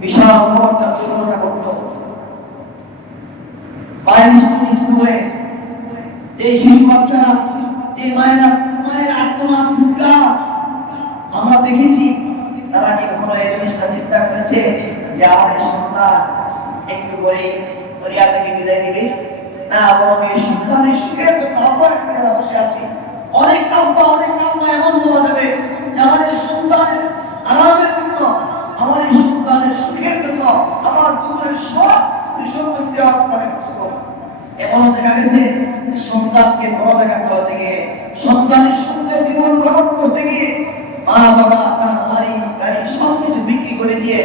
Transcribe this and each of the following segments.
বিশাল বড়টা দুর্ঘটনা ঘটলো। স্কুলে যে শিশু বাচ্চারা, যে মায়ের আত্মনাদ চিৎকার আমরা দেখেছি, তারা কি কখনো এই জিনিসটা চিন্তা করেছে যে আমার সন্তান একটু করে দরিয়া থেকে বিদায় নিবে? না, বরং এই সন্তানের সুখের জন্য আমরা এখানে বসে আছি। অনেক আব্বা অনেক আম্মা এমন বলা যাবে যে আমার এই সন্তানের আরামের জন্য, আমার এই সন্তানের সুখের জন্য আমার জীবনের সব কিছু বিসর্জন দেওয়া মানে প্রস্তুত। এমনও দেখা গেছে সন্তানকে পড়ালেখা করাতে গিয়ে, সন্তানের সুন্দর জীবন গ্রহণ করতে গিয়ে মা বাবা তার বাড়ি গাড়ি সবকিছু বিক্রি করে দিয়ে,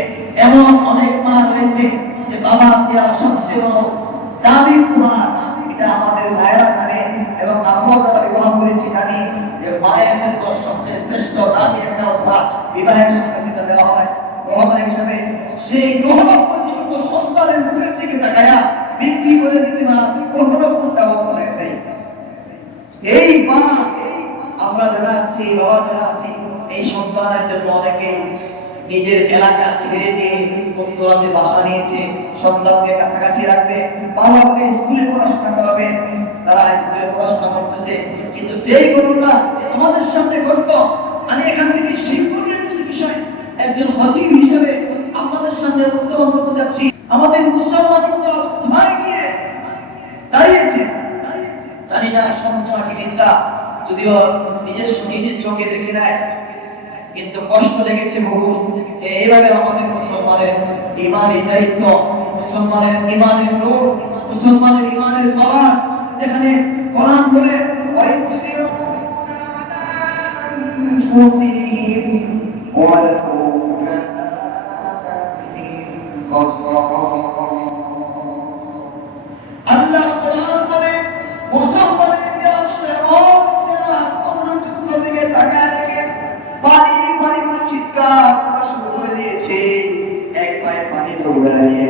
এমন অনেক মা রয়েছে যে বাবা দেওয়া সবচেয়ে বড় দাবি উপহার। এটা আমাদের ভাইরা জানে এবং আমরাও যারা বিবাহ করেছি জানি যে মায়ের জন্য সবচেয়ে শ্রেষ্ঠ দাবি একটা উপহার বিবাহের সাথে যেটা দেওয়া হয় গ্রহণ হিসাবে, সেই গ্রহণ পর্যন্ত সন্তানের মুখের দিকে তাকায়া বিক্রি করে দিতে না কখনো কোনটা বন্ধ হয় নাই। এই মা, আমরা যারা আছি, বাবা যারা আছি, এই সন্তানের জন্য অনেকে নিজের এলাকা ছেড়ে দিয়ে উত্তরাতে বাসা নিয়েছে সন্তানকে কাছাকাছি রাখবে, বাবাকে স্কুলে পড়াশোনা করাবে। তারা স্কুলে পড়াশোনা করতেছে, কিন্তু যেই ঘটনা আমাদের সামনে ঘটলো, আমি এখান থেকে শিক্ষণীয় কিছু বিষয় একজন খতিব হিসেবে আপনাদের সামনে উপস্থাপন করতে যাচ্ছি। আমাদের মুসলমান কোথায় গিয়ে দাঁড়িয়েছে জানি না, সন্তানকে বিদ্যা যদিও নিজের চোখে দেখি নাই, কিন্তু কষ্ট লেগেছে বহু যে এইভাবে আমাদের মুসলমানের ইমানের দায়িত্ব, মুসলমানের ইমানের নূর, মুসলমানের ইমানের পাওয়ার, যেখানে কোরআন বলে আল্লাহ কোরআন বলে মুসলমানের ইতিহাস দিকে তাকায় দেখে পানি পানি করে চিৎকার করা শুরু করে দিয়েছে। এক পায়ে পানি দৌড়াইয়ে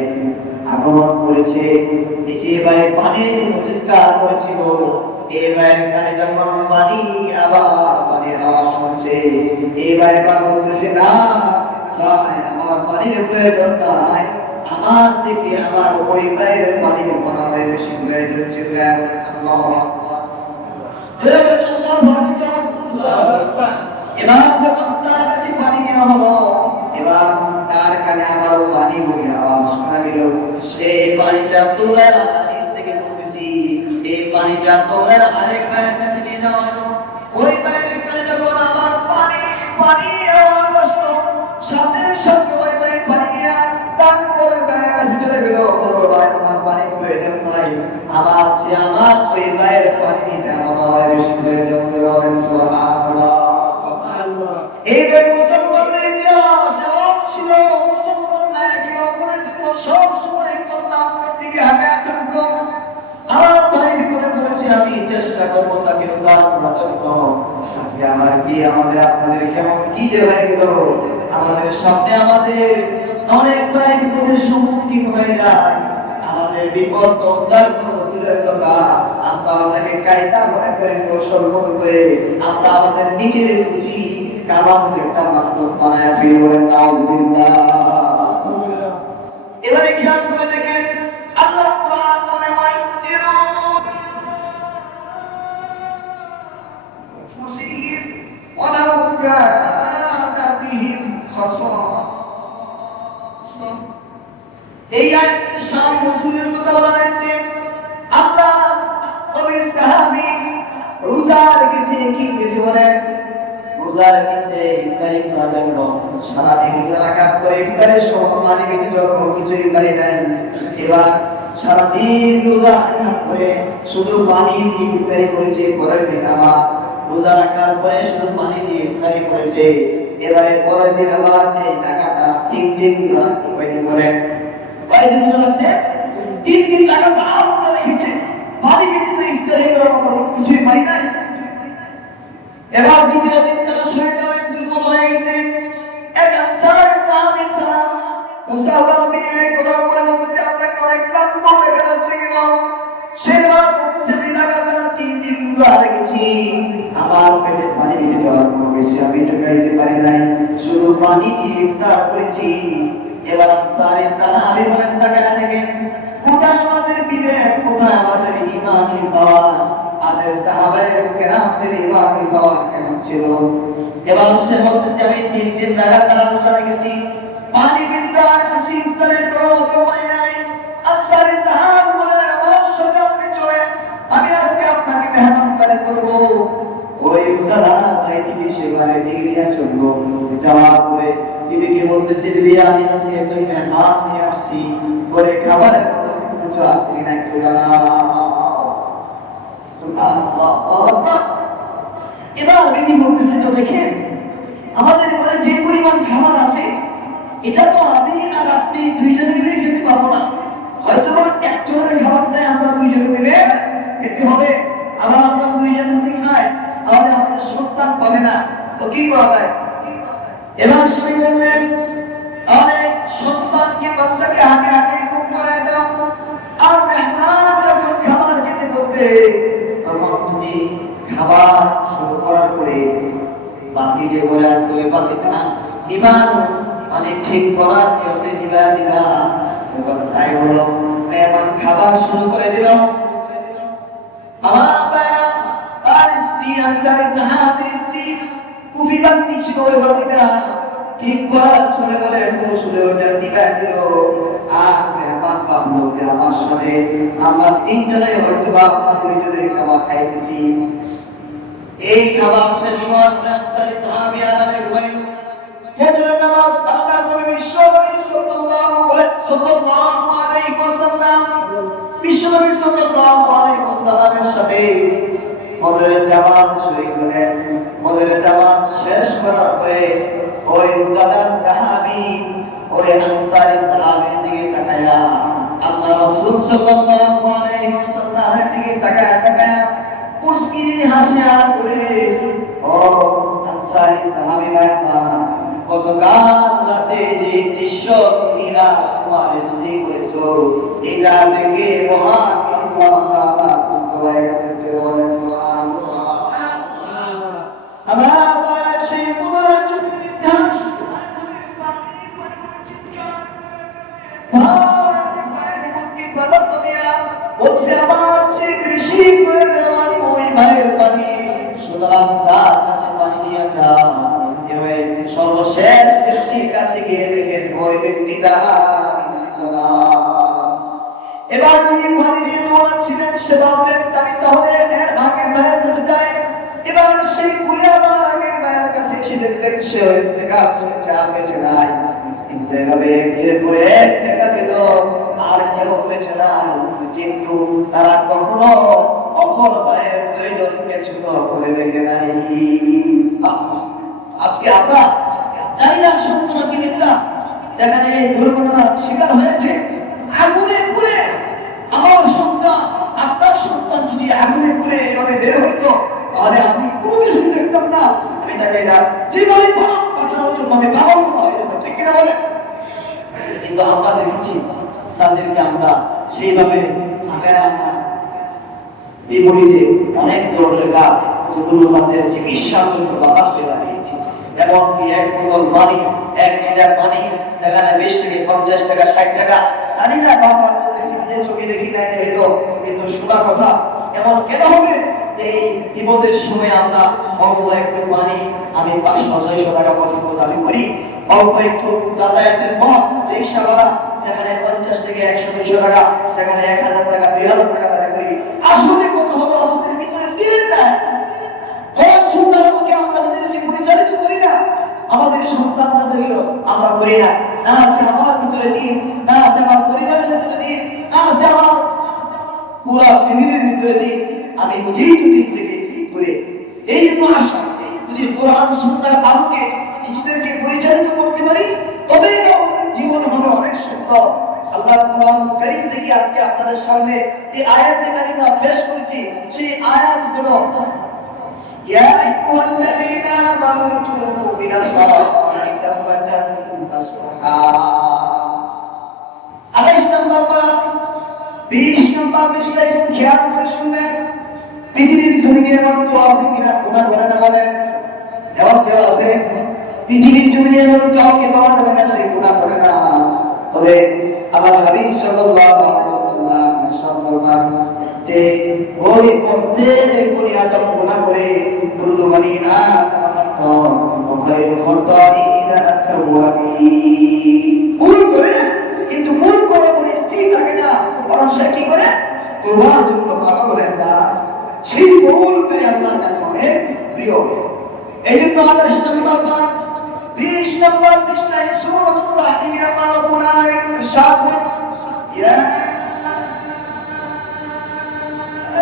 আগমন করেছে, দ্বিতীয় পায়ে পানির চিৎকার করেছিল, এই পায়ের কানে যখন পানি আবার পানির আওয়াজ শুনছে, এই পায়ে বলতেছে না ভাই আমার পানির প্রয়োজন নাই, আমার থেকে আমার ওই পায়ের পানির মনে হয় বেশি প্রয়োজন ছিল। আল্লাহু আকবার, আল্লাহু আকবার। এবার যখন তার কাছে পানি নেওয়া হলো, এবার তার কানে আবারও পানি বলে আওয়াজ শোনা গেল। সেই পানিটা তোমরা হাদিস থেকে বলতেছি, এই পানিটা তোমরা আরেক ভাইয়ের কাছে নিয়ে যাওয়া হলো। ওই ভাইয়ের কাছে যখন আবার পানি পানি আওয়াজ আসলো, সাথে সাথে ওই ভাই পানি নিয়ে তারপরে ভাইয়ের কাছে চলে গেল। বলো ভাই আমার পানি প্রয়োজন নাই, আমার চেয়ে আমার ওই ভাইয়ের পানিটা আমার বেশি প্রয়োজন। সুবহানাল্লাহ। এই মুসলমানদের ইতিহাস এমন ছিল, মুসলমানরা একে অপরের জন্য সব সময় কল্যাণের দিকে আগায় থাকতো। আমার ভাই বিপদে পড়েছে, আমি চেষ্টা করবো তাকে উদ্ধার করার জন্য। আজকে আমার কি আমাদের আপনাদের কেমন কি যে হয়ে গেল, আমাদের সামনে আমাদের অনেক ভাই বিপদের সম্মুখীন হয়ে যায়, আমাদের বিপদ উদ্ধার করবো দূরের কথা, আমরা আপনাকে কায়দা মনে করে কৌশল মনে করে আমরা আমাদের নিজের বুঝি কালামকে একটা মাধ্যম বানায় ফিরে বলেন নাউজুবিল্লাহ। এবারে খেয়াল করে দেখেন আল্লাহ কোরআন বলে ওয়াইসতিরুন ফুসিহিম ওয়ালাউ কানা বিহিম খাসাস। এই আয়াতে শাম রাসূলের কথা বলা হয়েছে। আল্লাহ নবী সাহাবী রোজা রেখেছে, কি রেখেছে বলেন? রোজা রেখেছে, ইফতারি করার জন্য সারা দিন রাকাত করে ইফতারের সময় মানে কিছুই পাই নাই। এবার সারা দিন রোজা রাখার পরে শুধু পানি দিয়ে ইফতারি করেছে, পরের দিন আবার রোজা রাখার পরে শুধু পানি দিয়ে ইফতারি করেছে। এবারে পরের দিন আবার এই টাকাটা 3 দিন রাখছে, কয়দিন বলেন? কয়দিন রাখছে? 3 দিন টাকা দাও করে রেখেছে, পানি দিয়ে ইফতারি করার মতো কিছুই পাই নাই। এবার দ্বিতীয় দিন তার শরীরটা অনেক দুর্বল হয়ে গেছে। এক আনসার সাহাবী মুসাফা বিনিময় করার পরে বলতেছে আপনাকে অনেক ক্লান্ত দেখা যাচ্ছে কেন? সেবার বলতেছে আমি লাগাতার 3 দিন রোজা রেখেছি, আমার পেটে পানি দিতে দেওয়ার কোনো বেশি আমি ঢুকাইতে পারি নাই, শুধু পানি দিয়ে ইফতার করেছি। এবার আনসারী সাহাবী বলেন, তাকায় দেখেন কোথায় আমাদের বিবেক, কোথায় আমাদের ঈমানের পাওয়ার, আমাদের সাহাবায়ে কেরামদের ঈমানের পাওয়ার কেমন ছিল। এবার সে বলতেছে, আমি 3 দিন লাগাতার রোজা রেখেছি, পানি ব্যতীত আর কিছু ইফতারের কোনো উপায় নাই। আনসারী সাহাবী বলেন, আমার সাথে আপনি চলেন, আমি আজকে আপনাকে মেহমানদারি করব। ওই রোজাদার ভাইটিকে সে ঘরের দিকে নিয়ে চললো, যাওয়ার পরে বিবিকে বলতেছে, বিবি আমি আজকে একজন মেহমান নিয়ে আসছি, করে খাবারের মতো কিছু আছে কিনা একটু জানাও। সুবহানাল্লাহ। এবার বিবি বলতেছে, তো দেখেন আমাদের ঘরে যে পরিমাণ খাবার আছে এটা তো আমি আর আপনি দুইজনে মিলে খেতে পারবো না, হয়তো একজনের খাবারটাই আমরা দুইজনে মিলে খেতে হবে। আবার আমরা দুইজনে মিলে খাই তাহলে আমাদের সন্তান পাবে না, তো কি করা যায়? এবার স্বামী বললেন, তাহলে সন্তানকে বাচ্চাকে আগে আগে ঘুম পাড়ায় দাও, আর মেহমান যখন খাবার খেতে বসবে তখন তুমি খাবার শুরু করার পরে বাতি যে ঘরে আছে ওই বাতিটা নিবান, মানে ঠিক করার নিয়তে দিবা। তাই হলো মেহমান খাবার শুরু করে দিল। আমার বাবা আর স্ত্রী আনসারী সাহাবীর স্ত্রী কুফি বাতি ছিল, ওই বাতিটা ঠিক করার চলে বলে কৌশলে ওটা নিভা দিল। আর মেহমান ভাবলো যে আমার সাথে আমরা 3 জনে হয়তো বা আমরা 2 জনে খাবার খাইতেছি। এই খাবার শেষ হওয়ার পরে আনসারী সাহাবী আরামে ঘুমাইল। ফজরের নামাজ আল্লাহর নবী বিশ্বনবী সাল্লাল্লাহু আলাইহি ওয়াসাল্লাম বিশ্বনবী সাল্লাল্লাহু আলাইহি ওয়াসাল্লামের সাথে ফজরের জামাত শরীক হলেন। ফজরের জামাত শেষ করার পরে ওই রোজাদার সাহাবী ওই আনসারী সাহাবীর দিকে তাকায়া আল্লাহ রাসূল সাল্লাল্লাহু আলাইহি ওয়াসাল্লামের দিকে তাকায়া মুস্কি হাসিয়া করে, ও আনসারী সাহাবী ভাইরা, গতকাল রাতে যে দৃশ্য তুমি আর তোমার স্ত্রী করেছো এটা দেখে মহান আল্লাহ তাআলা মুগ্ধ হয়ে গেছেন। বলেন সুবহানাল্লাহ। আমরা সেই পুনরুজ্জীবিত ইতিহাস বলছে, আমার চেয়ে বেশি প্রয়োজন ওই মায়ের পানি, সুতরাং তার কাছে পানি নিয়ে যাও। সর্বশেষ ব্যক্তির কাছে গিয়ে দেখেন ওই ব্যক্তিটা জীবিত না। এবার যিনি পানি নিয়ে দৌড়াচ্ছিলেন সে ভাবলেন আমি তাহলে এর আগের মায়ের কাছে যাই। এবার সেই বুড়া মা আগের মায়ের কাছে এসে দেখলেন সে ইন্তেকাল করেছে, আর বেঁচে নাই। এভাবে ধীরে করে দেখা গেল আর কেউ বেঁচে নাই, কিন্তু তারা কখনো অপর মায়ের প্রয়োজনকে ছোট করে দেখে নাই। আজকে আমরা জানি না সত্য নাকি মিথ্যা, যেখানে এই দুর্ঘটনার শিকার হয়েছে আগুনে পুড়ে আমার সন্তান আপনার সন্তান যদি আগুনে পুড়ে এভাবে বের হইতো তাহলে আমি কোনো কিছু দেখতাম না, আমি তাকে যেভাবে বাঁচানোর জন্য আমি পাগল হয়ে যেতাম, ঠিক কিনা বলে? কিন্তু আমরা দেখেছি তাদেরকে আমরা সেইভাবে বিপরীতে অনেক ধরনের গাছ যেগুলো তাদের চিকিৎসার জন্য বাধা হয়ে দাঁড়িয়েছে। এমনকি 1 বোতল পানি 1 লিটার পানি যেখানে 20 থেকে 50 টাকা 60 টাকা, জানি না বাবার বলতেছি যে চোখে দেখি নাই হয়তো, কিন্তু শোনা কথা এমন কেন হবে যে এই বিপদের সময় আমরা অল্প একটু পানি আমি 500-600 টাকা পর্যন্ত দাবি করি, অল্প একটু যাতায়াতের পথ রিক্সা ভাড়া যেখানে 50 থেকে 100-200 টাকা সেখানে 1000 টাকা 2000 টাকা দাবি করি। আসলে কত হলো আমাদের ভিতরে দিলেন না, কোন সুন্দরকে আমরা নিজেদেরকে পরিচালিত করি না, আমাদের সন্তানদেরও আমরা করি না। না আছে আমার ভিতরে দিন, না আছে আমার পরিবারের ভিতরে দিন, না আছে আমার পুরো ফ্যামিলির ভিতরে দিন। আমি নিজেই তো দিক থেকে করে এই জন্য আশা যদি কোরআন সুন্নাহর আলোকে নিজেদেরকে পরিচালিত করতে পারি তবে আমাদের জীবন হবে অনেক সুন্দর। আল্লাহ কোরআন কারীম থেকে আজকে আপনাদের সামনে যে আয়াতে কারিমা পেশ করেছি সেই আয়াতগুলো, ইয়া আইয়ুহাল্লাযীনা আমানু তুবু ইলাল্লাহি তাওবাতান নাসুহা, 28 নম্বর বা 20 নম্বর বিষয় খেয়াল করে শুনবেন। পৃথিবীর জমিনে এমন কেউ আছে কিনা কোরআন বলে না বলেন? এমন কেউ আছে? পৃথিবীর জমিনে এমন কাউকে পাওয়া যাবে না যদি কোরআন বলে না। তবে আল্লাহ হাবিব সাল্লাল্লাহু আলাইহি ওয়াসাল্লাম ইরশাদ ফরমান যে ওই প্রত্যেক বনি আদম গুনাহ করে কুল্লু বনি আদম খাতা ওয়া খায়রুল খাতাইনা আত-তাওয়াবিন। ভুল করে কিন্তু ভুল করে বলে স্থির থাকে না, বরং সে কি করে তোমার জন্য পাগল হয়ে যায়। সেই ভুল করে আল্লাহর কাছে অনেক প্রিয়। এই জন্য আমরা 20 নম্বর পৃষ্ঠায় সূরাতুত তাহরিম আল্লাহ রাব্বুল আলামিন ইরশাদ করেন, ইয়া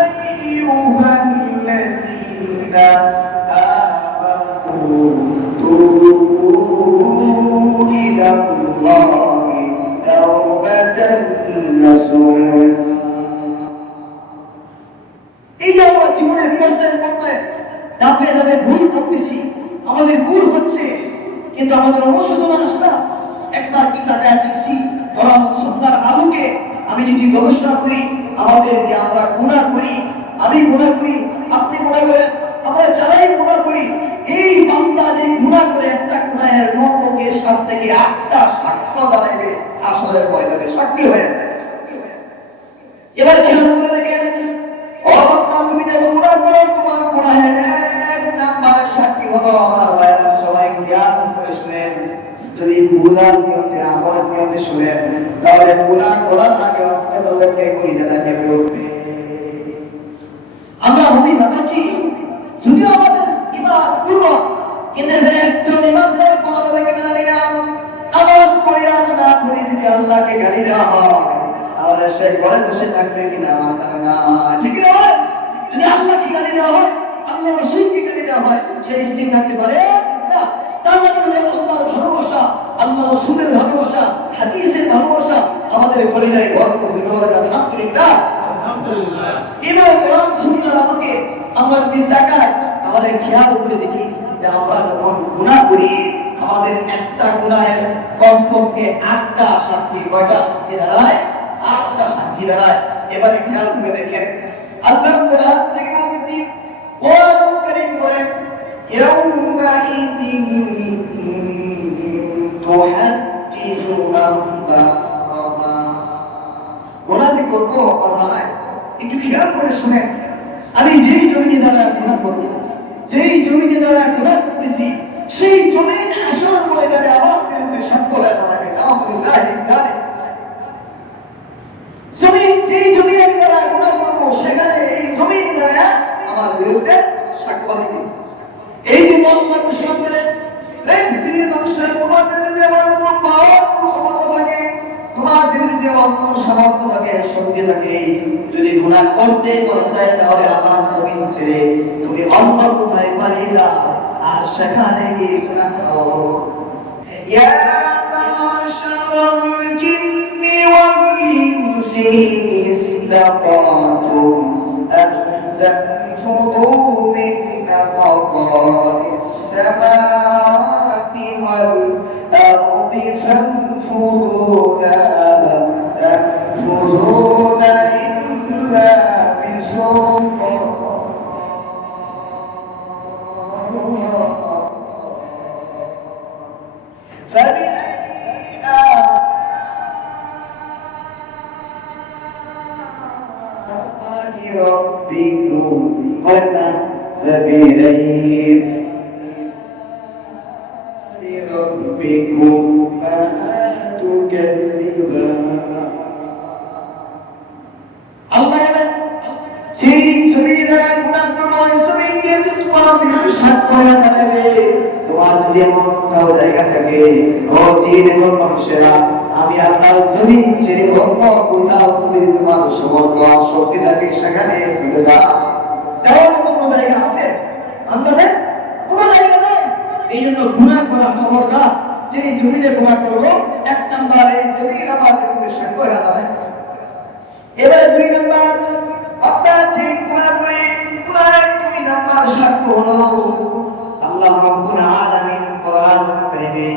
আইয়ুহাল্লাযীনা আমানু তুবু ইলাল্লাহি তাওবাতান নাসুহা। এই যে আমরা জীবনের পর্যায়ে পর্যায়ে ধাপে ধাপে ভুল করতেছি, আমাদের ভুল হচ্ছে কিন্তু আমাদের অনুশোচনা আসে না। একবার কি তাকে দেখছি পরামর্শনার আলোকে আমি যদি গবেষণা করি, আমাদের যে আমরা গুনাহ করি, আমি গুনাহ করি, আপনি গুনাহ করেন, আমরা যারাই গুনাহ করি, এই বান্দা যে গুনাহ করে একটা গুনাহের কমপক্ষে 7 থেকে 8টা সাক্ষ্য দাঁড়াবে আসরের ময়দানে, সাক্ষী হয়ে যায়। এবার খেয়াল করে দেখেন, ও বান্দা তুমি যে গুনাহ করো, তোমার গুনাহের এক নাম্বারের সাক্ষী হলো আমার ভাইরা সবাই জ্ঞান করে শুনেন। যদি বুঝার নিয়তে আমলের নিয়তে শুনেন, তাহলে গুনাহ করার আগে অন্ততপক্ষে কলিজাটা কেঁপে উঠবে। আমরা ভাবি কি যদিও আমাদের ঈমান দুর্বল, কিন্তু একজন ঈমানদার পাওয়া যাবে কিনা জানি না। নামাজ পড়ে আর না পড়ে যদি আল্লাহকে গালি দেওয়া হয়, তাহলে সে ঘরে বসে থাকবে কিনা আমার জানা না, ঠিক না? যদি আল্লাহকে গালি দেওয়া হয়, আল্লাহ রাসূলকে গালি দেওয়া হয়, সে স্থির থাকতে পারে না। তার মানে হলো আল্লাহর ভালোবাসা, আল্লাহ রাসূলের ভালোবাসা, হাদিসের ভালোবাসা আমাদের কলিজায় ভরপুর হতে হবে। আলহামদুলিল্লাহ, আলহামদুলিল্লাহ। এবার কোরআন সুন্নাহর আলোকে আমরা যদি তাকাই, তাহলে খেয়াল করে দেখি যে আমরা যখন গুনাহ করি, আমাদের একটা গুনাহের কমপক্ষে 8টা সাক্ষী, কয়টা সাক্ষী দাঁড়ায়? 8টা সাক্ষী দাঁড়ায়। এবারে খেয়াল করে দেখেন, আল্লাহ কোরআন থেকে বলতেছি, কোরআন কারীম বলে ইয়াউমাইদিন তুহাদ্দিসু আখবারাহা। গুনাহ যে করবো অন্যায়, একটু খেয়াল করে শুনেন। আমি যেই জমিনে দাঁড়ায় গুনাহ করবো, যেই জমিনে দাঁড়ায় গুনাহ করতেছি, সেই জমিন হাসরের ময়দানে আমার বিরুদ্ধে সাক্ষ্য হয়ে দাঁড়াবে। আলহামদুলিল্লাহ। জমিন, যেই জমিনে দাঁড়ায় গুনাহ করবো, সেখানে এই জমিন দাঁড়ায় আমার বিরুদ্ধে সাক্ষ্য দিবে। এই যে আল্লাহ ঘোষণা করেন, পৃথিবীর মানুষেরা তোমাদের যদি আমার কোনো পাওয়ার ক্ষমতা থাকে, তোমাদের যদি আমার কোনো সামর্থ্য থাকে, শক্তি থাকে, যদি গুনাহ করতে মন চায়, তাহলে আমার জমিন ছেড়ে তুমি অন্য কোথায় পালিয়ে যাও আর সেখানে গিয়ে গুনাহ করো। ইয়া মাশারাল জিন্নি ওয়াল ইনসি ইসতাতাতুম আন তানফুযু মিন aqtaris samawati wal ardi fanfuduna tanfuduna illa bisultan. ربكم قلنا فبأي ربكما تكذبان। আল্লাহ সেই জমিনে দাঁড়ায় গুনাহ করবো, ওই জমিন যেহেতু তোমার বিরুদ্ধে সাক্ষ্য হয়ে দাঁড়াবে। তোমার যদি এমন কোথাও জায়গা থাকে, ও জিন এবং মানুষেরা, আমি আল্লাহর জমিন ছেড়ে অন্য কোথাও যদি তোমার সমর্থ শক্তি থাকে, সেখানে চলে যাও। তেমন কোনো জায়গা আছে? আমাদের কোনো জায়গা নেই। এই জন্য গুনাহ করা খবরদার। যে জমিনে গুনাহ করবো, 1 নাম্বার এই জমিন আমার বিরুদ্ধে সাক্ষ্য হয়ে দাঁড়াবে। এবারে 2 নাম্বার, অর্থাৎ যে গুনাহ করে গুনাহের 2 নাম্বার সাক্ষ্য হলো আল্লাহ রাব্বুল আলামিন কোরআন কারীমে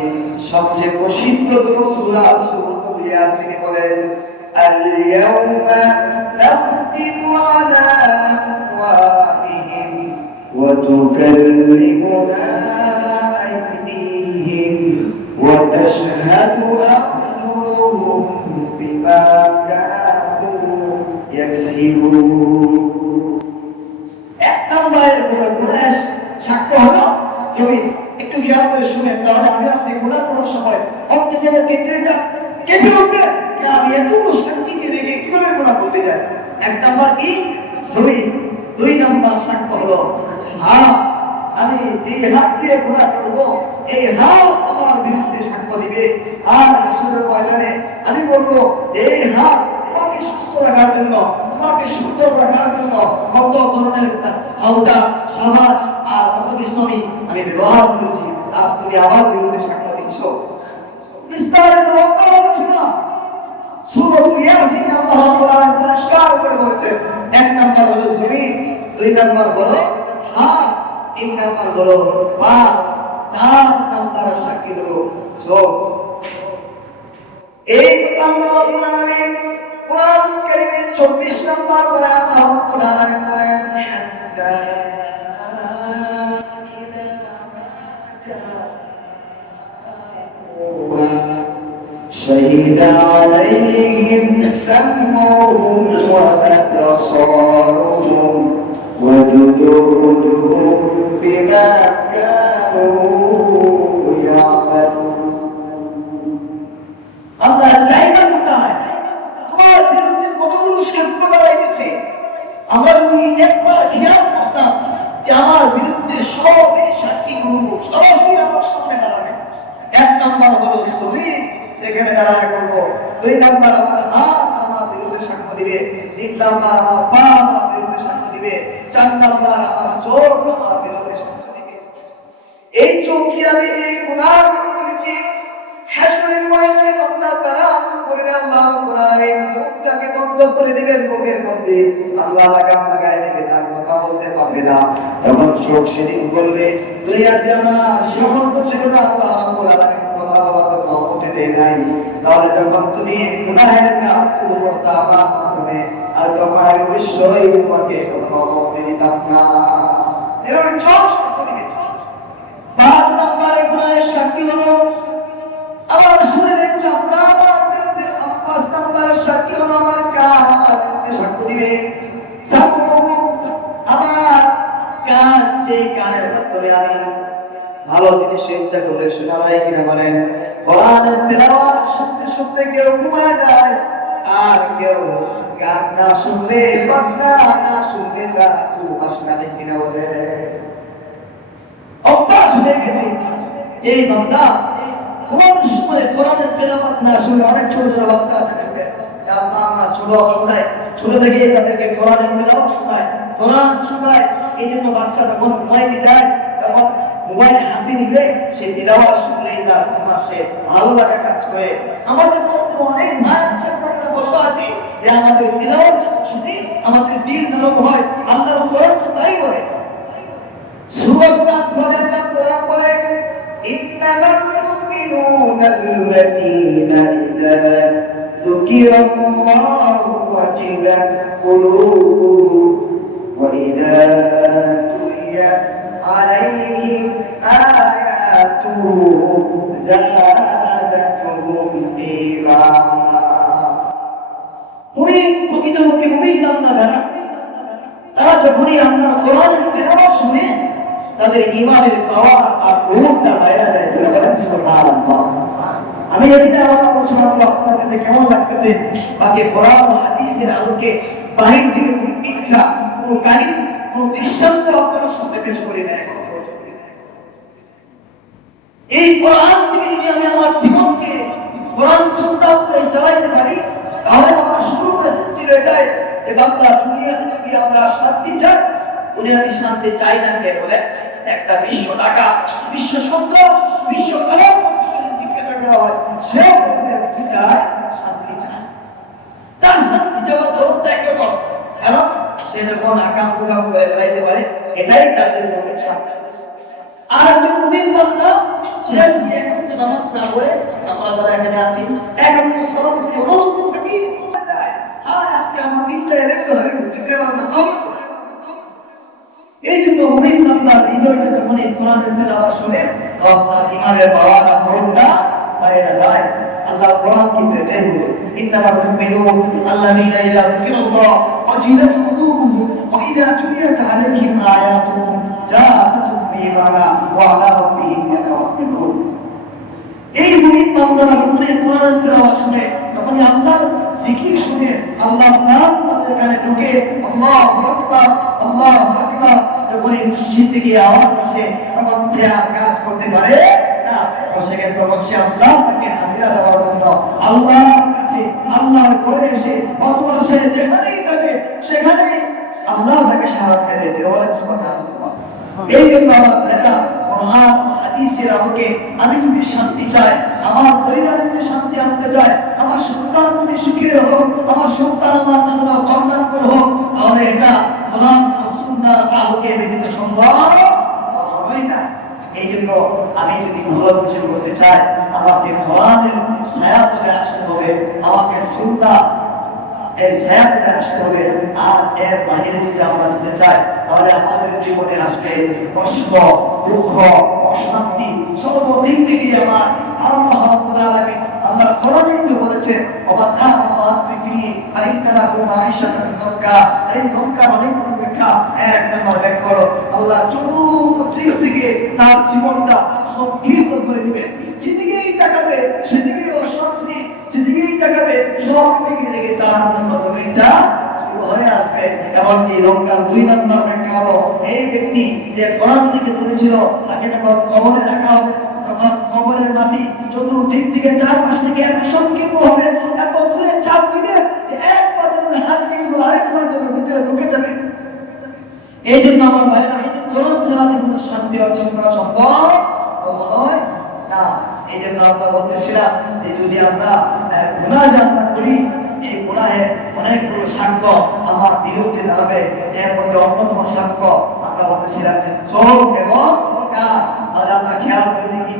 সবচেয়ে প্রসিদ্ধ সূরা সূরাতুল ইয়াসিন বলেন, আল ইয়াউমা নাখতিমু আলা আফওয়াহিহিম ওয়া তুকাল্লিমুনা আইদিহিম ওয়া তাশহাদু আরজুলুহুম এক নম্বরের গুনাহের সাক্ষ্য হলো জমি। একটু খেয়াল করে শুনেন, তাহলে আমি আপনি গুনাহ করার সময় অন্তত কেঁপে উঠবে যে আমি এত শান্তিকে রেখে কিভাবে গুনাহ করতে যাই। এক নম্বর কি? জমি। দুই নম্বর সাক্ষ্য হলো আমি এই হাত দিয়ে গুনাহ করব, এই হাত আমার বিরুদ্ধে সাক্ষ্য দিবে। আর হাসরের ময়দানে আমি বলবো যে এই হাত তোমাকে সুস্থ রাখার জন্য, তোমাকে সুন্দর রাখার জন্য কত ধরনের হাউডা, সাবান আর কত কিছু আমি ব্যবহার করেছি, আজ তুমি আমার বিরুদ্ধে সাক্ষ্য দিচ্ছ। বিস্তারিত আলোচনা সূরাতুল ইয়াসিন আল্লাহ তাআলা পরিষ্কার করে বলেছেন, এক নাম্বার হলো জমিন, দুই নাম্বার হলো হাত, তিন নাম্বার হলো পা, চার নাম্বার সাক্ষী হলো চোখ। এই কথা আল্লাহ রাব্বুল আলামিন কোরআন কারীমের 24 নম্বর পারা আল্লাহ রাব্বুল আলামিন বলেন, হাত্তা ইযা شهد عليهم سمعهم وأبصارهم وجلودهم بما كانوا يعملون। আল্লাহ জায়গা কোথায়? তোমার বিরুদ্ধে কতগুলো সাক্ষ্য দাঁড়াইতেছে। আমরা যদি একবার খেয়াল করতাম যে আমার বিরুদ্ধে সব এই সাক্ষীগুলো সরাসরি আমার সামনে দাঁড়াবে। এক নম্বর হলো জমিন, যেখানে দাঁড়ায় করবো। দুই নম্বর আমার হাত আমার বিরুদ্ধে সাক্ষ্য দিবে। তিন নম্বর আমার পা আমার বিরুদ্ধে সাক্ষ্য দিবে। চার নম্বর আমার চোখ আমার বিরুদ্ধে সাক্ষ্য দিবে। এই চোখে আমি যে গুনাহগুলো করেছি, হাসরের ময়দানে বান্দা তারা আমল করে আল্লাহ রাব্বুল আলামিন মুখটাকে বন্ধ করে দিবেন, মুখের মধ্যে আল্লাহ লাগাম লাগায় রেখে তার কথা বলতে পারবে না। তখন চোখ সেদিন বলবে দুনিয়াতে আমার সামর্থ্য ছিল না, আল্লাহ রাব্বুল আলামিন কথা বলার জন্য অনুমতি দেয় নাই। তাহলে যখন তুমি গুনাহের কাজ করতে আমার মাধ্যমে, আর তখন আমি অবশ্যই তোমাকে তখন অনুমতি দিতাম না। এভাবে চোখ সাক্ষ্য দিবে। পাঁচ নম্বরে গুনাহের সাক্ষী হলো আমার শরীরের চামড়া, আমার বিরুদ্ধে। পাঁচ নম্বরের সাক্ষী হলো আমার কান আমার বিরুদ্ধে সাক্ষ্য দিবে। আমার কান, যে কানের মাধ্যমে আমি ভালো জিনিস ইচ্ছা করলে শোনা যায় কিনা বলেন। কোরআনের তেলাওয়াত শুনতে শুনতে কেউ ঘুমায় যায়, আর কেউ গান না শুনলে, বাজনা না শুনলে রাতু আসনা যায় কিনা বলে। অভ্যাস হয়ে গেছে এই বান্দা কোন সময় কোরআনের তেলাওয়াত না শুনলে, অনেক ছোট ছোট বাচ্চা আছে দেখবেন, আব্বা মা ছোট অবস্থায় ছোট থেকে তাদেরকে কোরআনের তেলাওয়াত শোনায়, কোরআন শোনায়। এই জন্য বাচ্চা যখন ঘুমাইতে যায় তখন মোবাইল হাতে নিলে সেই তেলাওয়াত শুনলেই তার ঘুম আসে, ভালো লাগা কাজ করে। আমাদের মধ্যে অনেক মা আছে, আপনারা বসা আছে, যে আমাদের তেলাওয়াত শুনি আমাদের দিল নরম হয়। আল্লাহর কোরআন তো তাই বলে। সূরা কোরআন বলে ইন্নামাল মুমিনুনা আল্লাযীনা ইযা যুকিরাল্লাহু ওয়াজিলাত কুলুবুহুম ওয়া ইযা তুলিয়াত আলাইহিম আয়াতুহু যাদাতুহুম ঈমানা। মুমিন, প্রকৃতপক্ষে মুমিন বান্দা তারা যখনই আল্লাহর কোরআনের তেলাওয়াত শুনে তাদের ঈমানের পাওয়ার আর নূরটা বাইরে দেয়। বলেন সুবহানাল্লাহ। আমি এটা আমার আলোচনাগুলো আপনার কাছে কেমন লাগতেছে, বাকি কোরআন ও হাদিসের আলোকে বাহির থেকে কোনো ইচ্ছা, কোনো কাহিনী, কোনো দৃষ্টান্ত আপনাদের সামনে পেশ করি না। এখন এই কোরআন থেকে যদি আমি আমার জীবনকে কোরআন সুন্নাহ অনুযায়ী চালাইতে পারি, তাহলে আমার শুরু মেসেজ ছিল এটাই যে বান্দা দুনিয়াতে যদি আমরা শান্তি চাই, দুনিয়াতে শান্তি চাই না কে বলে? একটা বিশ্ব টাকা, বিশ্ব সন্ত্রাস, বিশ্ব খারাপ মানুষকে জিজ্ঞাসা করা হয়, সে বলবে কি চায়? শান্তি চায়। তার শান্তি চাওয়ার ধরনটা একরকম, কারণ সে যখন আকাম কুকাম করে বেড়াইতে পারে, এটাই তার জন্য অনেক শান্তি। আর একজন মুমিন বান্দা, সে যদি একান্ত নামাজ না পড়ে, আমরা যারা এখানে আছি একান্ত সালাতে যদি অনুপস্থিত থাকি, আজকে আমার দিনটা এরকম হয়ে গেছে। এই জন্য মুমিন বান্দার হৃদয়টা যখন এই কোরআনের তেলাওয়াত শুনে, তার ঈমানের পাওয়ার নূরটা বাইরে যায়। আল্লাহ কোরআন কিন্তু এটাই বলে, ইন্নামাল মুমিনুন আল্লাযীনা ইযা যুকিরাল্লাহ وجلت قلوبهم وإذا تليت عليهم آياته زادتهم إيمانا وعلى ربهم يتوكلون এই মুমিন বান্দারা যখন কোরআনের তেলাওয়াত শুনে তখন আল্লাহর জিকির শুনে আল্লাহর নাম তাদের কানে ঢোকে আল্লাহু আকবার আল্লাহু আকবার যখন এই মসজিদ থেকে আওয়াজ আসে তখন সে আর কাজ করতে পারে না বসে গেলে তখন সে আল্লাহকে হাজিরা দেওয়ার জন্য আল্লাহর কাছে আল্লাহর ঘরে এসে অথবা সে যেখানেই থাকে সেখানেই আল্লাহ তাকে সাড়া দিয়ে দেয় বলেন সুবহানাল্লাহ এই জন্য আমার ভাইরা কোরআন হাদিসের আলোকে আমি যদি শান্তি চাই আমার পরিবারে যদি শান্তি আনতে চাই আমার সন্তান যদি সুখের হোক আমার সন্তান আমার জন্য কল্যাণকর হোক তাহলে এটা কোরআন ও সুন্নাহর আলোকে ব্যতীত সম্ভব হয় না এই জন্য আমি যদি ভালো কিছু করতে চাই আমাকে কোরআনের ছায়া তলে আসতে হবে আমাকে সুন্নাহ এর ছায়া তলে আসতে হবে আর এর বাইরে যদি আমরা যেতে চাই তাহলে আমাদের জীবনে আসবে কষ্ট দুঃখ অশান্তি সর্বদিক থেকে আমার আল্লাহ রাব্বুল আলামিন আল্লাহ কোরআনে তো বলেছেন ওয়া তাআলা যিকরি আইনালা মাঈশাতান দরকা এই দরকার অনেকগুলো ব্যাখ্যা এর এক নম্বর ব্যাখ্যা হলো আল্লাহ চতুর্দিক থেকে তার জীবনটা সংকীর্ণ করে দিবেন যেদিকেই তাকাবে সেদিকেই অশান্তি যেদিকেই তাকাবে সব দিকে থেকে তার জন্য জমিটা শুরু হয়ে আসবে এমনকি লঙ্কার 2 নম্বর ব্যাখ্যা হলো এই ব্যক্তি যে কোরআন থেকে তুলেছিল তাকে যখন কবরে রাখা হবে তখন কবরের মাটি চতুর্দিক থেকে চারপাশ থেকে এত সংকীর্ণ হবে এত দূরে চাপ দিবে যে এক পাথরের হাত কিন্তু আরেক পাথরের ভিতরে ঢুকে যাবে এই জন্য আমার ভাইরা কোরআন ছাড়া কোনো শান্তি অর্জন করা সম্ভব নয় না এই জন্য আমরা বলতেছিলাম যে যদি আমরা গুনাহ জানা করি এই গুনাহের অনেকগুলো সাক্ষ্য আমার বিরুদ্ধে দাঁড়াবে এর মধ্যে অন্যতম সাক্ষ্য আমরা বলতেছিলাম যে চোখ এবং কান আর আমরা খেয়াল করে দেখি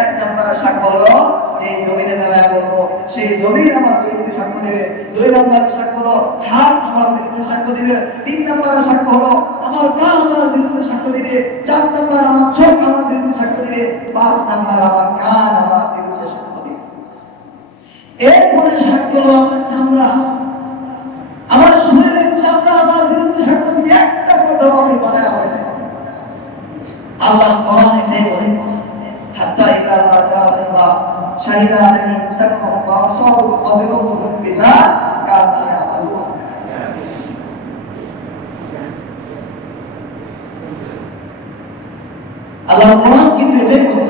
এক নম্বরের সাক্ষ্য হলো যে জমিনে দাঁড়ায় বলবো সেই জমিন আমার বিরুদ্ধে সাক্ষ্য দেবে 2 নম্বরের সাক্ষ্য হলো হাত আমার বিরুদ্ধে সাক্ষ্য দিবে 3 নম্বরের সাক্ষ্য হলো আমার পা আমার বিরুদ্ধে সাক্ষ্য দিবে 4 নম্বর আমার চোখ আমার বিরুদ্ধে সাক্ষ্য দিবে 5 নম্বর আমার কান আমার বিরুদ্ধে সাক্ষ্য দিবে এরপরে সাক্ষ্য হলো আমার চামড়া আমার শরীরের চামড়া আমার বিরুদ্ধে সাক্ষ্য দিবে একটা কথা আমি বানায় বলে আল্লাহ কোরআন এটাই বলে হাত্তা ইযা রাজা শাহিদা আলাইহিম সামউহুম ওয়া আবসারুহুম ওয়া জুলুদুহুম বিমা কানু ইয়ামালুন আল্লাহ কোরআন কিন্তু এটাই বলে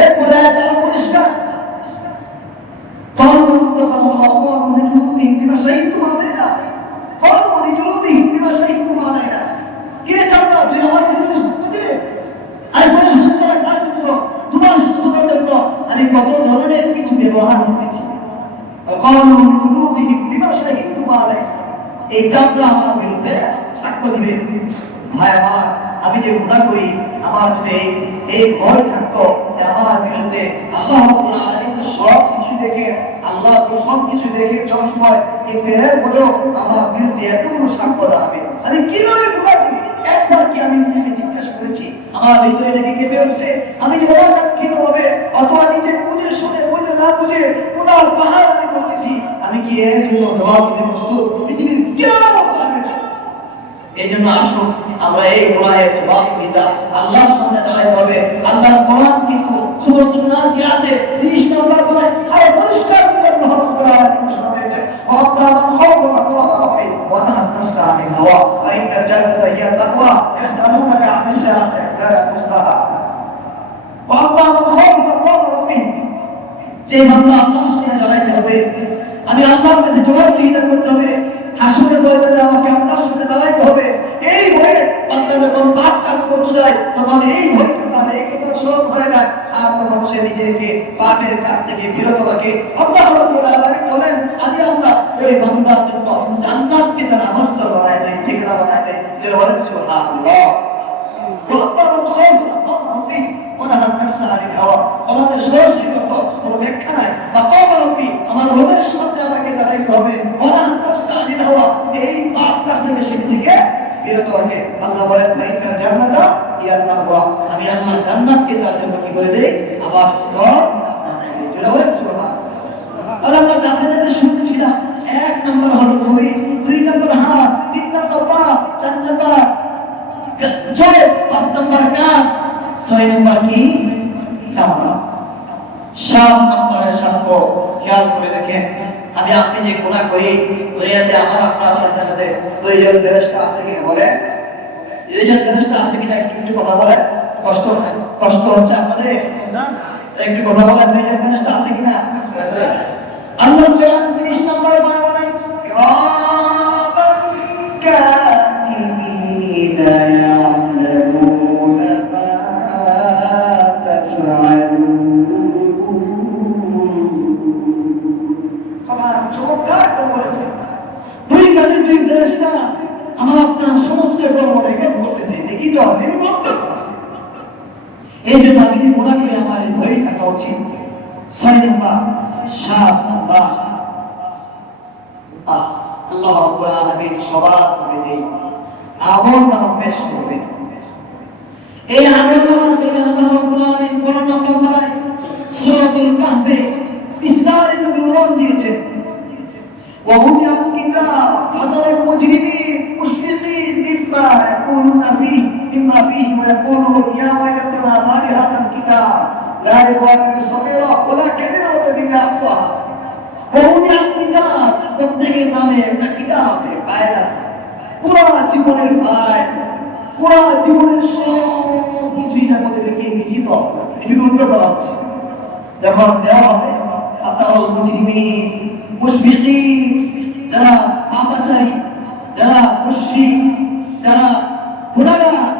এরপরে তারা পরিষ্কার قالوا اتخذوا الله لجلودهم بما شهدتم علينا قالوا لجلودهم بما شهدتم علينا কিরে চামড়া তুই আমার বিরুদ্ধে সাক্ষ্য দিলে আর তোর সুস্থ রাখার জন্য তোমার সুস্থতার জন্য আমি কত ধরনের কিছু ব্যবহার করেছি قالوا لجلودهم بما شهدتم علينا এই চামড়া আমার বিরুদ্ধে সাক্ষ্য দিবে ভাই আমার আমি যে গুনাহ করি আমার যদি এই ভয় থাকতো যে আমার বিরুদ্ধে আল্লাহ রাব্বুল আলামিন সব কিছু দেখে আল্লাহ তো সব কিছু দেখে সব সময় কিন্তু এরপরেও আমার বিরুদ্ধে এতগুলো সাক্ষ্য দাঁড়াবে আমি কিভাবে গুনাহ করি একবার কি আমি নিজেকে জিজ্ঞাসা করেছি আমার হৃদয়টা কেঁপে উঠছে আমি যে অযাচিত হবে অথবা নিজে বুঝে শুনে বুঝে না বুঝে গুনার পাহাড় আমি করতেছি আমি কি এর জন্য জবাব দিতে প্রস্তুত পৃথিবীর কেউ পারবে না এই জন্য আসুন আমরা এই গুনাহের জবাব দিতে আল্লাহর সামনে দাঁড়াতে হবে আল্লাহর কোরআন কিন্তু সূরাতুন নাজিআতে 30 নম্বর করে আরো পরিষ্কার করে আল্লাহ রাব্বুল আলামিন ঘোষণা দিয়েছে ওয়াক্কা মান খাওফা মাকামা রাব্বি ওয়া নাহা নাফসা আনিল হাওয়া ফা ইন্নাল জান্নাতা হিয়া তাকওয়া ইয়াসআলুনাকা আনিস সাআতি আইয়ানা মুরসাহা ওয়াক্কা মান খাওফা মাকামা রাব্বি যে বান্দা আল্লাহর সামনে দাঁড়াতে হবে আমি আল্লাহর কাছে জবাবদিহিতা করতে হবে হাসরের ময়দানে আমাকে আল্লাহর সামনে দাঁড়াতে হবে এই ভয়ে বান্দা যখন পাপ কাজ করতে যায় তখন এই ভয়টা তার এই কথা স্মরণ হয় না আর তখন সে নিজেকে পাপের কাছ থেকে বিরত রাখে আল্লাহ রাব্বুল আলামিন বলেন আমি আল্লাহ এই বান্দার জন্য জান্নাতকে তার আবাসস্থল বানায় দেয় ঠিকানা বানায় দেয় যারা বলেন সুবহানাল্লাহ রব্বানা খাওফা রাব্বি ওয়া নাহা নাফসা আনিল হাওয়া আমাদের সরাসরি অর্থ কোনো ব্যাখ্যা নাই মাকাম রাব্বি আমার রবের সামনে আমাকে দাঁড়াইতে হবে ওয়া নাহা নাফসা আনিল হাওয়া এই পাপ কাজ থেকে সেদিকে বিরত রাখে আল্লাহ বলেন ফাইন্নাল জান্নাতা হিয়াল মাওয়া আমি আল্লাহ জান্নাতকে তার জন্য কি করে দেই আবার স্তর বানাই দেই যারা বলেন সুবহানাল্লাহ আর আমরা আপনাদের শুনছিলাম এক নম্বর হলো তুমি 7 নম্বরের সাক্ষ্য খেয়াল করে দেখেন, আমি আপনি যে গুনাহ করি দুনিয়াতে আমার আপনার সাথে সাথে দুইজন ফেরেশতা আছে কিনা বলে, দুইজন ফেরেশতা আছে কিনা একটু কথা বলে। কষ্ট হচ্ছে আপনাদের না, একটু কথা বলে। দুইজন ফেরেশতা আছে কিনা? আল্লাহ কোরআন 30 নম্বরে বলেন কিরামান কাতিবিনা ইয়ালামুনা মা তাফআলুন। খবর চমৎকার করে বলেছে, দুই কাজে দুই ফেরেশতা আমার আপনার সমস্ত কর্ম রেকর্ড করতেছে, দেখি তো লিপিবদ্ধ করতেছে। এই জন্য আমি যদি গুনাহ করি আমার ভয় থাকা উচিত। 6 নম্বর 7 নম্বর আল্লাহ রাব্বুল আলামিন সবার প্রতি আমলনামা পেশ করবেন। এই আমলনামা থেকে আল্লাহ রাব্বুল আলামিন 15 নম্বর পারায় সূরাতুল কাহফে বিস্তারিত বিবরণ দিয়েছেন। ووضع الكتاب فترى المجرمين مشفقين مما فيه ويقولون يا ويلتنا ما لهذا الكتاب لا يغادر صغيرة ولا كبيرة إلا أحصاها ووضع الكتاب প্রত্যেকের নামে একটা কিতাব আছে, ফাইল আছে, পুরো জীবনের ফাইল, পুরো জীবনের সব কিছু এটার মধ্যে লিখিত লিপিবদ্ধ করা হচ্ছে। যখন দেওয়া হবে ফাতারাল মুজরিমিন মুশফিকিন, যারা পাপাচারী, যারা মুশরিক, যারা গুনাহগার,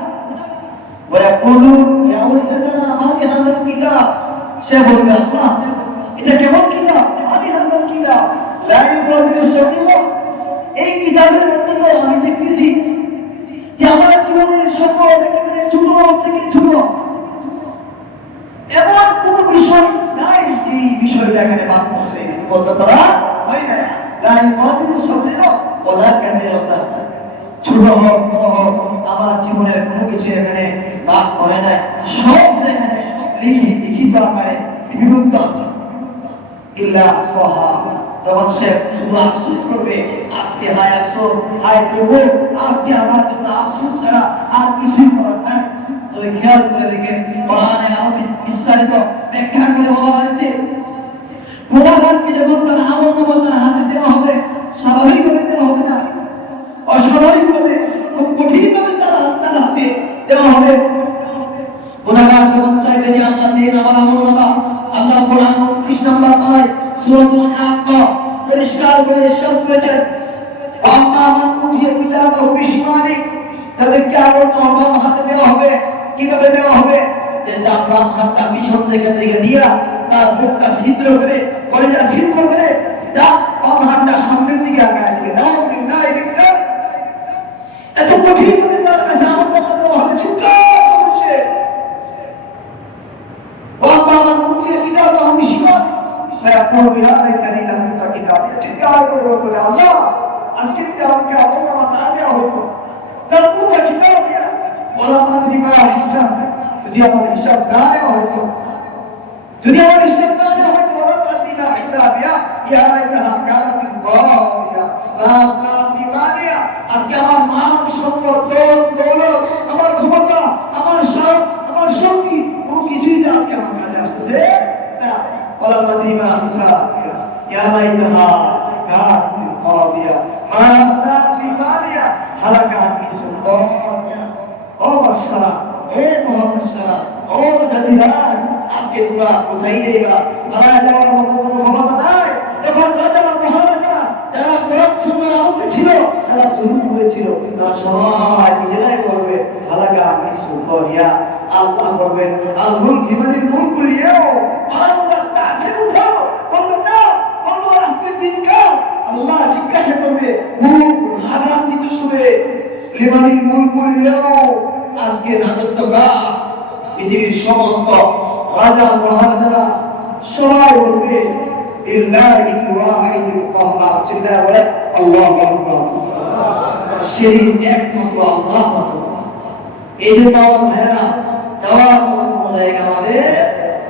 ওয়ায়াকুলুন ইয়া ওয়াইলাতানা মা লিহাযাল কিতাব, সে বলবে আল্লাহ এটা কেমন কিতাব, মা লিহাযাল কিতাব লা ইউগাদিরু সগীরা, এই কিতাবের মধ্যে তো আমি দেখতেছি যে আমার জীবনের সকল একেবারে ছোট থেকে ছোট এমন কোন বিষয় নাই যে বিষয়টা এখানে বাদ পড়ছে, বলতে করা হয় না। লা ইউগাদিরু সগীরা ওয়ালা কাবীরাতা, ছোট হোক বড় হোক আমার জীবনের কোনো কিছু এখানে বাদ পড়ে নাই, সব এখানে লিখিত আকারে লিপিবদ্ধ আছে। ইল্লা সাহা, তখন সে শুধু আফসোস করবে, আজকে হায় আফসোস, হায় দুঃখ, আজকে আমার জন্য আফসোস ছাড়া আর কিছুই করার নাই। তবে খেয়াল করে দেখেন কোরআনে আরো বিস্তারিত ব্যাখ্যা করে বলা হয়েছে, গুনাহগারকে যখন তার আমলনামা তার হাতে দেওয়া হবে, স্বাভাবিকভাবে দেওয়া হবে না, অস্বাভাবিকভাবে খুব কঠিনভাবে তার হাতে দেওয়া হবে। গুনাহগার যখন চাইবে যে আল্লাহ দিন আমার আমলনামা, আল্লাহ কোরআন 30 নম্বর আয়াত সূরাতুল হাক্কা পরিষ্কার করে ইরশাদ করেছেন, আম্মা মান উতিয়া কিতাবাহু বিশিমালি, তাদেরকে আমলনামা হাতে দেওয়া হবে। কিভাবে দেওয়া হবে? যে তার বাম হাতটা পিছন থেকে নিয়ে তার বুকটা ছিদ্র করে, কলিজা ছিদ্র করে তার বাম হাতটা সামনের দিকে আগায় দিবে। নাউযুবিল্লাহি মিন যালিক, এত কঠিন ভাবে তার কাছে আমলনামা দেওয়া হবে। চিৎকার করছে, আম্মা মান উতিয়া কিতাবাহু বিশিমালি ফায়াকুলু ইয়া লাইতানি লাম উতা কিতাবিয়া, চিৎকার করে বলবে আল্লাহ আজকে যদি আমাকে আমলনামা না দেওয়া হতো, লাম উতা কিতাবিয়া ওয়ালা আদরি মা হিসাব, যদি আমার হিসাব না নেওয়া হতো, যদি আমার হিসাব না নেওয়া হতো, ওয়ালা আদরি মা হিসাবিয়া ইয়া লাইতাহা কানাতিল গাওয়া মা আদরি মা লিয়া, আজকে আমার মান সম্পদ দৌলত আমার ক্ষমতা আমার সামর্থ্য আমার শক্তি কোনো কিছুই তো আজকে আমার কাছে আসতেছে না। ওয়ালা আদরি মা হিসাবিয়া ইয়া লাইতাহা কানাতিল গাওয়া মা আদরি মা লিয়া হালাকা আননি সুলতানিয়া। ও বাদশাহ, হে মোহাম্মদ সারা, ও জাতিরাজ, আজকে তোমরা কোথায় যাইবা? মারা যাওয়ার মতো কোনো ক্ষমতা নাই। তখন রাজা মহারাজা যারা কোরআন সুন্নাহর আলোকে ছিল, তারা জুলুম করেছিল, তারা সবাই নিজেরাই করবে হালাকা আননি সুলতানিয়া। আল্লাহ বলবেন আল মুলক লিমানিল মুলকু লিয়াও, পালানোর রাস্তা আছে কোথাও? বলবেন না, বলবো আজকের দিন কার? আল্লাহ জিজ্ঞাসা করবে রাগান্বিত সুরে, লিমানিল মুলকু লিয়াও, আজকে রাজত্ব কার? পৃথিবীর সমস্ত রাজা মহারাজারা সবাই বলবে লিল্লাহিল ওয়াহিদিল কাহ্হার, চিল্লায়ে বলেন আল্লাহু আকবার। সেই একমাত্র আল্লাহ মাত্র। এই জন্য আমার ভাইয়েরা, যাওয়ার মতো কোনো জায়গা আমাদের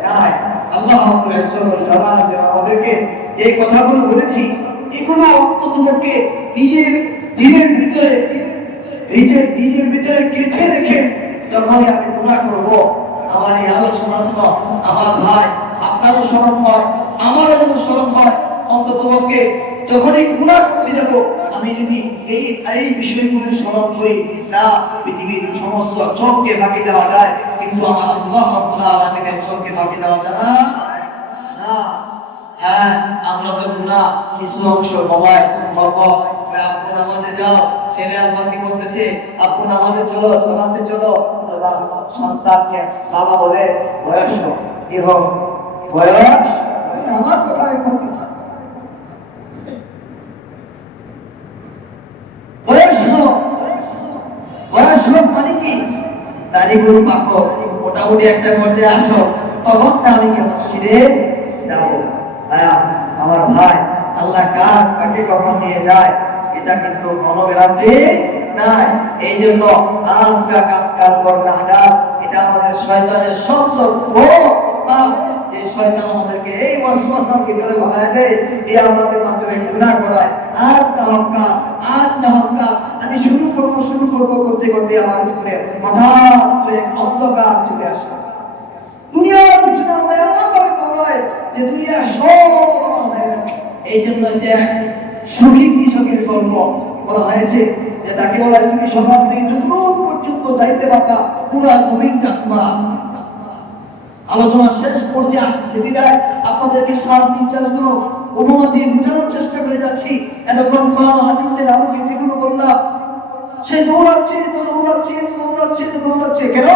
নাই। আল্লাহ রাব্বুল ইজ্জত ওয়াল জালাল আমাদেরকে এই কথাগুলো বলেছি, এগুলো অন্ততপক্ষে নিজের দিনের ভিতরে নিজের ভিতরে গেঁথে রেখে যখনই আমি গুনাহ করব, আমার এই আলোচনা আমার ভাই আপনারও শরম হয়, আমারও যেন শরম হয়। অন্ততপক্ষে যখনই গুনাহ করতে যাব, আমি যদি এই বিষয়গুলো স্মরণ করি, না পৃথিবীর সমস্ত চোখকে ফাঁকি দেওয়া যায়, কিন্তু আমার আল্লাহ রাব্বুল আলামিনের চোখকে ফাঁকি দেওয়া যায় না। হ্যাঁ, আমরা তো গুনাহ কিছু অংশ বাবাই বাবা, আপু নামাজে যাও, ছেলে আমাকে বলতেছে আপু নামাজে চলো, সালাতে চলো, বাবা সন্তানকে বাবা বলে বয়স কি হোক বয়স, আমার কথা আমি বলতেছি বয়স হোক, বয়স হোক মানে কি দাড়ি গরু পাকো, মোটামুটি একটা পর্যায়ে আসো, তখন আমি মসজিদে যাবো। আমার ভাই, আল্লাহ কাকে কখন নিয়ে যায় এটা কিন্তু কোনো গ্যারান্টি নাই। এই জন্য কাল পর না, এটা আমাদের শয়তানের সবচেয়ে বড় পাপ। এই শয়তান আমাদেরকে এই ওয়াসওয়াসাকে করে বানায় দেয়, এই আমাদের মাধ্যমে গুনাহ করায়। আজ না হোক কাল, আজ না হোক কাল, আমি শুরু করব করতে করতে আমার জীবনে হঠাৎ করে অন্ধকার চলে আসে। দুনিয়ার পিছনে আমরা এমনভাবে দৌড়াই যে দুনিয়া সব হয়ে গেল। এই জন্য যে সুখী কৃষকের গল্প বলা হয়েছে, যে তাকে বলা তুমি সকাল থেকে যতদূর পর্যন্ত যাইতে পারবা পুরা জমিনটা তোমার। আলোচনা শেষ করতে আসতেছে বিদায়, আপনাদেরকে 3-4 গুলো উপমা দিয়ে বোঝানোর চেষ্টা করে যাচ্ছি। এতক্ষণ কোরআন হাদিসের আলোকে যেগুলো বললাম, সে দৌড়াচ্ছে কেন?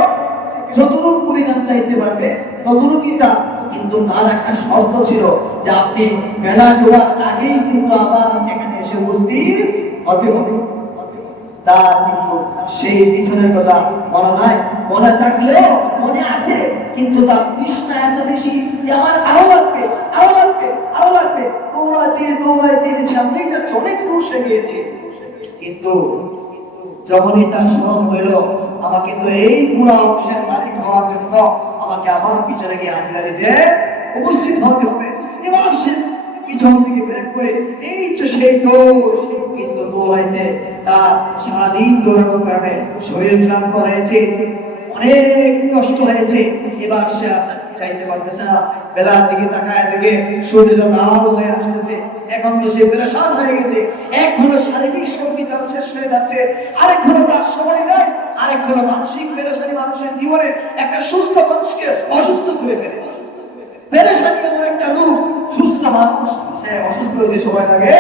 যতটুকু পরিমাণ চাইতে পারবে ততটুকুই তা, কিন্তু তার একটা শর্ত ছিল যে আপনি বেলা ডোবার আগেই কিন্তু আবার এখানে এসে উপস্থিত হতে হবে। তার কিন্তু সেই পিছনের কথা মনে নাই, মনে থাকলেও মনে আছে, কিন্তু তার তৃষ্ণা এত বেশি যে আমার আরো লাগবে। দৌড়াইতে সামনেই যাচ্ছে, অনেক দূর সে গিয়েছে, কিন্তু যখনই তার স্মরণ হইল আমাকে তো এই পুরো অংশের মালিক হওয়ার জন্য আমাকে আমার পিছনে গিয়ে হাজিরা দিতে উপস্থিত হতে হবে। এবার সে পিছন দিকে ব্রেক করে এই তো সেই দৌড়, কিন্তু দৌড়াইতে তার সারাদিন দৌড়ানোর কারণে শরীর ক্লান্ত হয়েছে, অনেক কষ্ট হয়েছে। এবার সে চাইতে পারতেছে না, বেলার দিকে তাকায় থেকে শরীর লাল হয়ে আসতেছে। এখন তো সে পেরেশান হয়ে গেছে, এক হলো শারীরিক শক্তি তার শেষ হয়ে যাচ্ছে, আরেক হলো তার সময় নাই, আরেক হলো মানসিক পেরেশানি মানুষের জীবনে একটা সুস্থ মানুষকে অসুস্থ করে ফেলে। পেরেশানি এমন একটা রূপ, সুস্থ মানুষ সে অসুস্থ হইতে সময় লাগে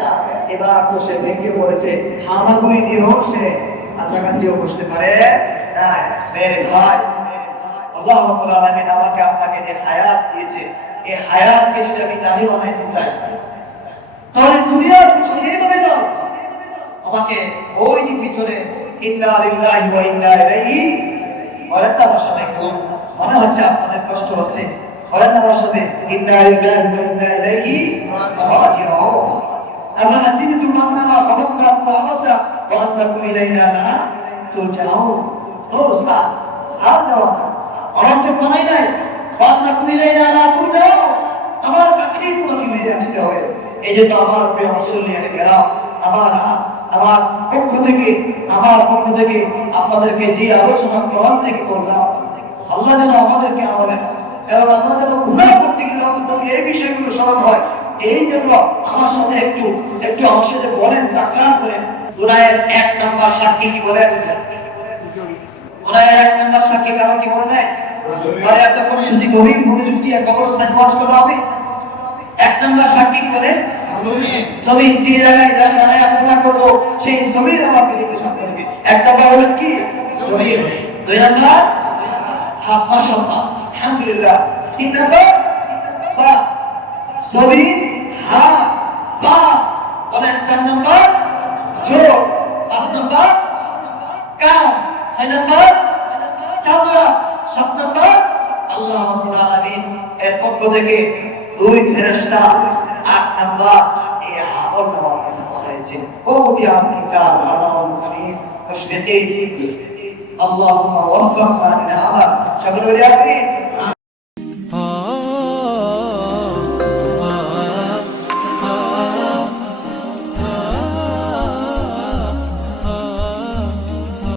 না। এবার তো সে ভেঙে পড়েছে, হামাগুড়ি দিয়েও সে কাছাকাছিও বসতে পারে না। মেরে ভাই, আল্লাহ রাব্বুল আলামিন আমাকে আপনাকে যে হায়াত দিয়েছে, এই হায়াতকে যদি আমি দামি বানাইতে চাই, তাহলে দুনিয়ার পিছনে এইভাবে নয়, আমাকে ওই দিন পিছনে ইন্না লিল্লাহি ওয়া ইন্না ইলাইহি বলেন না আমার সাথে, একটু মনে হচ্ছে আপনাদের কষ্ট হচ্ছে, বলেন না আমার সাথে ইন্না লিল্লাহি ওয়া ইন্না ইলাইহি রাজিউন। আল্লাহ হাসিবতুম আন্নামা খালাকনাকুম আবাসা ওয়া আন্নাকুম ইলাইনা লা তুরজাউন। রোসা ছাড় দেওয়া না, অনর্থক বানাই নাই, ওয়া আন্নাকুম ইলাইনা লা তুরজাউন, আমার কাছেই তোমাকে ফিরে আসতে হবে। এই জন্য আমার প্রিয় মুসল্লিয়ানে কেরাম, আমার পক্ষ থেকে আপনাদেরকে যে আলোচনা কোরআন থেকে করলাম, আল্লাহ যেন আমাদেরকে আমাদের এবং আমরা যেন গুনাহ করতে গেলে অন্তত এই বিষয়গুলো স্মরণ হয়। এই জন্য আমার সাথে একটু আমার সাথে বলেন, তাকরার করেন। গুনাহের 1 নাম্বার সাক্ষী কি বলেন? গুনাহের 1 নাম্বার সাক্ষী কারো কি মনে নাই? পরে এতক্ষণ শুধু গভীর মনোযোগ দিয়ে কবরস্থানে ওয়াজ করলাম আমি। 1 নাম্বার সাক্ষী কি বলেন? জমিন। যে জায়গায় দাঁড়ায় আমরা করব সেই জমিন আমার বিরুদ্ধে সাক্ষী দেবে। 1 নাম্বার হলো কি? জমিন। 2 নাম্বার হাত, মাশাআল্লাহ, আলহামদুলিল্লাহ। 3 নাম্বার পা, জমিন, হাত, পা। বলেন 4 নাম্বার জোর, 5 নাম্বার কান, 6 নাম্বার চামড়া, 7 নাম্বার আল্লাহ রাব্বুল আলামিন এর পক্ষ থেকে 2 ফেরেশতা, 8 নাম্বার এই আমল নামার কথা বলা হয়েছে। ও দিয়ান কিতাব আলাল কারীম মুশফিকিন আল্লাহুম্মা ওয়াফফিকনা লিল আমাল। সকলে বলি আমিন।